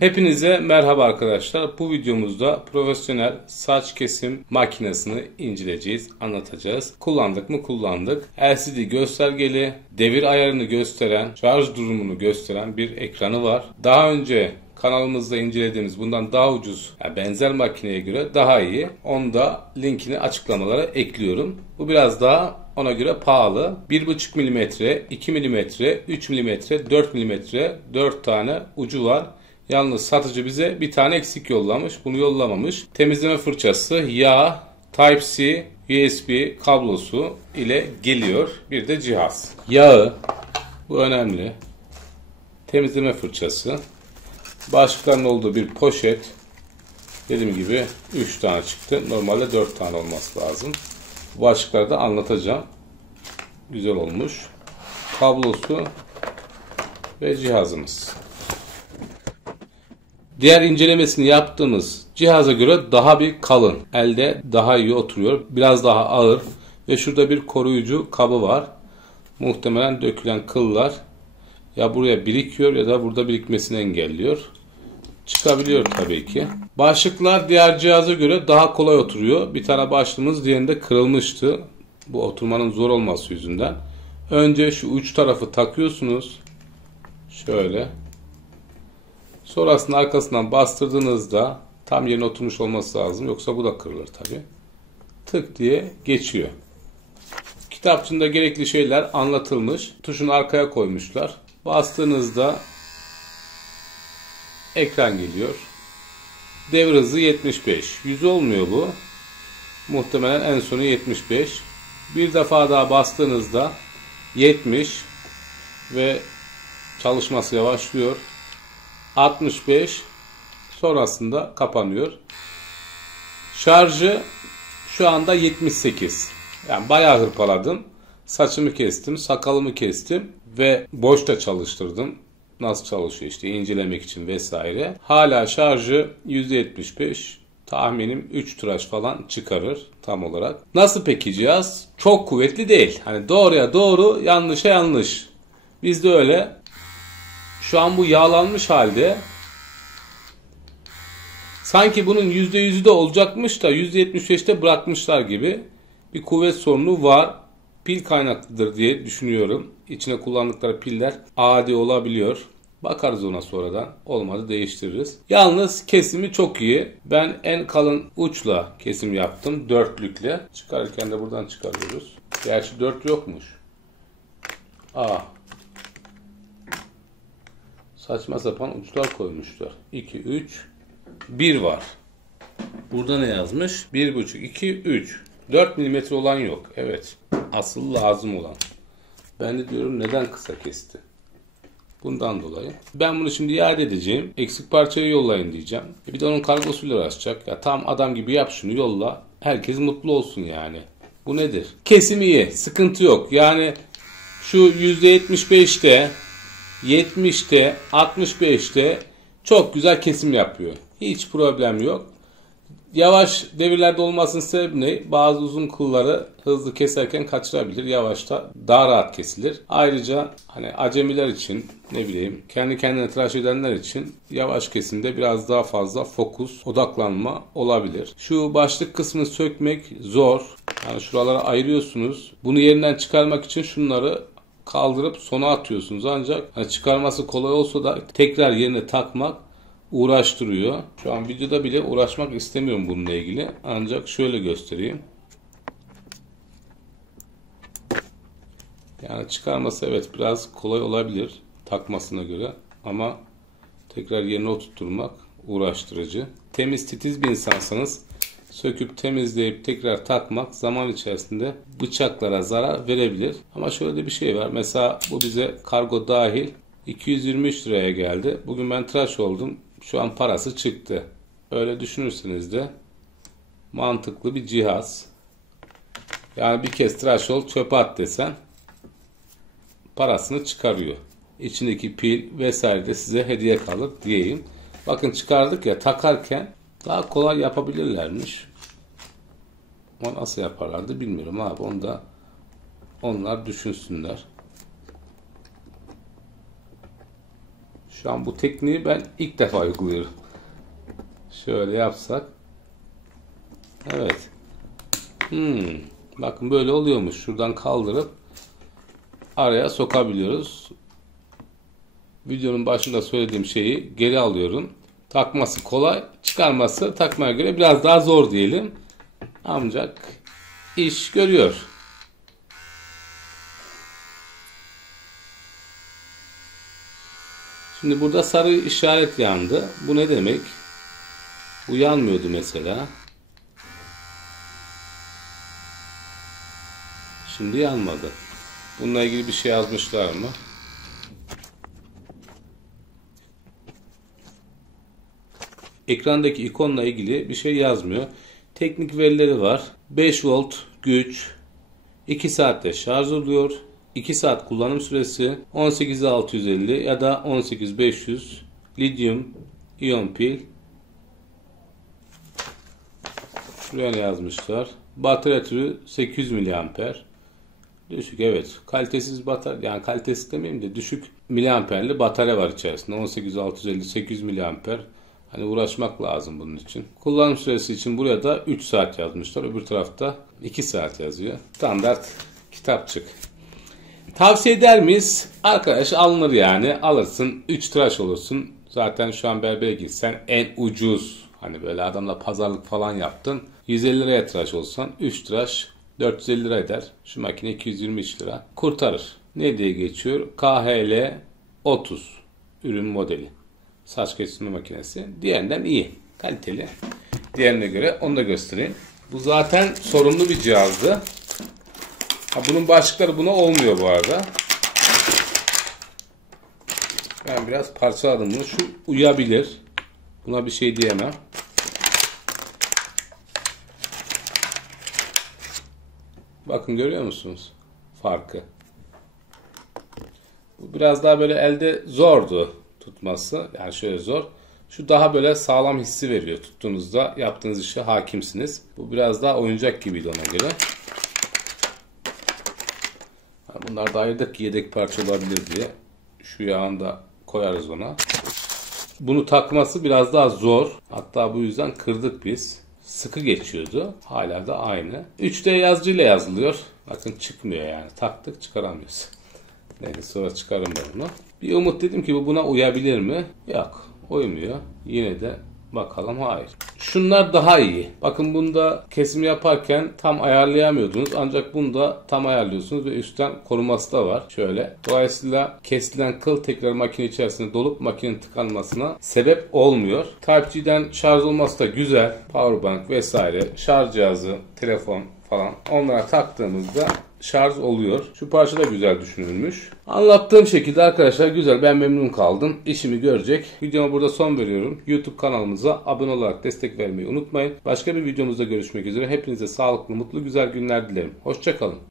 Hepinize merhaba arkadaşlar. Bu videomuzda profesyonel saç kesim makinesini inceleyeceğiz, anlatacağız. Kullandık mı? Kullandık. LCD göstergeli, devir ayarını gösteren, şarj durumunu gösteren bir ekranı var. Daha önce kanalımızda incelediğimiz bundan daha ucuz, yani benzer makineye göre daha iyi. Onu da linkini açıklamalara ekliyorum. Bu biraz daha ona göre pahalı. 1,5 mm, 2 mm, 3 mm, 4 mm, 4 tane ucu var. Yalnız satıcı bize bir tane eksik yollamış. Bunu yollamamış. Temizleme fırçası, yağ, Type-C, USB kablosu ile geliyor. Bir de cihaz. Yağı, bu önemli. Temizleme fırçası. Başlıkların olduğu bir poşet. Dediğim gibi 3 tane çıktı. Normalde 4 tane olması lazım. Bu başlıkları da anlatacağım. Güzel olmuş. Kablosu ve cihazımız. Diğer incelemesini yaptığımız cihaza göre daha bir kalın. Elde daha iyi oturuyor. Biraz daha ağır. Ve şurada bir koruyucu kabı var. Muhtemelen dökülen kıllar ya buraya birikiyor ya da burada birikmesini engelliyor. Çıkabiliyor tabii ki. Başlıklar diğer cihaza göre daha kolay oturuyor. Bir tane başlığımız diğerinde kırılmıştı. Bu oturmanın zor olması yüzünden. Önce şu uç tarafı takıyorsunuz. Şöyle. Sonrasında arkasından bastırdığınızda tam yerine oturmuş olması lazım. Yoksa bu da kırılır tabii. Tık diye geçiyor. Kitapçığında gerekli şeyler anlatılmış. Tuşunu arkaya koymuşlar. Bastığınızda ekran geliyor. Devir hızı 75. 100 olmuyor bu. Muhtemelen en sonu 75. Bir defa daha bastığınızda 70 ve çalışması yavaşlıyor. 65 sonrasında kapanıyor. Şarjı şu anda 78. Yani bayağı hırpaladım. Saçımı kestim, sakalımı kestim ve boşta çalıştırdım. Nasıl çalışıyor işte incelemek için vesaire. Hala şarjı %75. Tahminim 3 tıraş falan çıkarır tam olarak. Nasıl peki cihaz? Çok kuvvetli değil. Hani doğruya doğru, yanlışa yanlış. Bizde öyle. Şu an bu yağlanmış halde. Sanki bunun %100'ü de olacakmış da %75'te bırakmışlar gibi bir kuvvet sorunu var. Pil kaynaklıdır diye düşünüyorum. İçine kullandıkları piller adi olabiliyor. Bakarız ona sonradan. Olmadı değiştiririz. Yalnız kesimi çok iyi. Ben en kalın uçla kesim yaptım. Dörtlükle. Çıkarırken de buradan çıkarıyoruz. Gerçi 4 yokmuş. Saçma sapan uçlar koymuşlar. 2, 3, 1 var. Burada ne yazmış? 1,5, 2, 3. 4 mm olan yok. Evet. Asıl lazım olan. Ben de diyorum neden kısa kesti? Bundan dolayı. Ben bunu şimdi iade edeceğim. Eksik parçayı yollayın diyeceğim. Bir de onun kargosuyla uğraşacak. Ya tam adam gibi yap şunu yolla. Herkes mutlu olsun yani. Bu nedir? Kesim iyi. Sıkıntı yok. Yani şu %75'te 70'te 65'te çok güzel kesim yapıyor. Hiç problem yok. Yavaş devirlerde olmasının sebebi ne? Bazı uzun kılları hızlı keserken kaçırabilir. Yavaşta daha rahat kesilir. Ayrıca hani acemiler için ne bileyim kendi kendine tıraş edenler için yavaş kesimde biraz daha fazla fokus, odaklanma olabilir. Şu başlık kısmını sökmek zor. Yani şuralara ayırıyorsunuz. Bunu yerinden çıkarmak için şunları kaldırıp sona atıyorsunuz. Ancak hani çıkarması kolay olsa da tekrar yerine takmak uğraştırıyor. Şu an videoda bile uğraşmak istemiyorum bununla ilgili. Ancak şöyle göstereyim. Yani çıkarması evet biraz kolay olabilir takmasına göre. Ama tekrar yerine oturtturmak uğraştırıcı. Temiz titiz bir insansanız söküp temizleyip tekrar takmak zaman içerisinde bıçaklara zarar verebilir. Ama şöyle de bir şey var. Mesela bu bize kargo dahil 223 liraya geldi. Bugün ben tıraş oldum. Şu an parası çıktı. Öyle düşünürseniz de mantıklı bir cihaz. Yani bir kez tıraş ol çöpe at desen parasını çıkarıyor. İçindeki pil vesaire de size hediye kalır diyeyim. Bakın çıkardık ya takarken daha kolay yapabilirlermiş. Ama nasıl yaparlardı bilmiyorum abi. Onu da Onlar düşünsünler. Şu an bu tekniği ben ilk defa uyguluyorum. Şöyle yapsak. Evet. Bakın böyle oluyormuş. Şuradan kaldırıp araya sokabiliyoruz. Videonun başında söylediğim şeyi geri alıyorum. Takması kolay, çıkarması takmaya göre biraz daha zor diyelim. Ancak iş görüyor. Şimdi burada sarı işaret yandı. Bu ne demek? Bu yanmıyordu mesela. Şimdi yanmadı. Bununla ilgili bir şey yazmışlar mı? Ekrandaki ikonla ilgili bir şey yazmıyor. Teknik verileri var. 5 volt güç, 2 saatte şarj oluyor. 2 saat kullanım süresi, 18650 ya da 18500 lityum iyon pil. Şuraya ne yazmışlar? Batarya türü 800 mAh. Düşük, evet. Kalitesiz batarya, yani kalitesiz demeyeyim de düşük miliamperli batarya var içerisinde. 18650 800 mAh. Hani uğraşmak lazım bunun için. Kullanım süresi için buraya da 3 saat yazmışlar. Öbür tarafta 2 saat yazıyor. Standart kitapçık. Tavsiye eder miyiz? Arkadaş alınır yani. Alırsın. 3 tıraş olursun. Zaten şu an berbere gitsen en ucuz. Hani böyle adamla pazarlık falan yaptın. 150 liraya tıraş olsan 3 tıraş 450 lira eder. Şu makine 223 lira. Kurtarır. Ne diye geçiyor? KHL 30 ürün modeli. Saç kesme makinesi. Diğerinden iyi. Kaliteli. Diğerine göre onu da göstereyim. Bu zaten sorunlu bir cihazdı. Bunun başlıkları buna olmuyor bu arada. Ben biraz parçaladım bunu. Şu uyabilir. Buna bir şey diyemem. Bakın görüyor musunuz farkı? Bu biraz daha böyle elde zordu tutması. Yani şöyle zor. Şu daha böyle sağlam hissi veriyor. Tuttuğunuzda yaptığınız işe hakimsiniz. Bu biraz daha oyuncak gibiydi ona göre. Bunlar da ayırdık yedek parça olabilir diye. Şu yağını da koyarız ona. Bunu takması biraz daha zor. Hatta bu yüzden kırdık biz. Sıkı geçiyordu. Hala da aynı. 3D yazıcıyla yazılıyor. Bakın çıkmıyor yani. Taktık çıkaramıyoruz. Neyse sonra çıkarım ben bunu. Bir umut dedim ki bu buna uyabilir mi? Yok. Uymuyor. Yine de bakalım hayır. Şunlar daha iyi. Bakın bunda kesim yaparken tam ayarlayamıyordunuz. Ancak bunda tam ayarlıyorsunuz ve üstten koruması da var. Şöyle. Dolayısıyla kesilen kıl tekrar makine içerisinde dolup makinenin tıkanmasına sebep olmuyor. Type-C'den şarj olması da güzel. Powerbank vesaire, şarj cihazı, telefon falan onlara taktığımızda şarj oluyor. Şu parça da güzel düşünülmüş. Anlattığım şekilde arkadaşlar güzel. Ben memnun kaldım. İşimi görecek. Videoma burada son veriyorum. YouTube kanalımıza abone olarak destek vermeyi unutmayın. Başka bir videomuzda görüşmek üzere. Hepinize sağlıklı, mutlu, güzel günler dilerim. Hoşça kalın.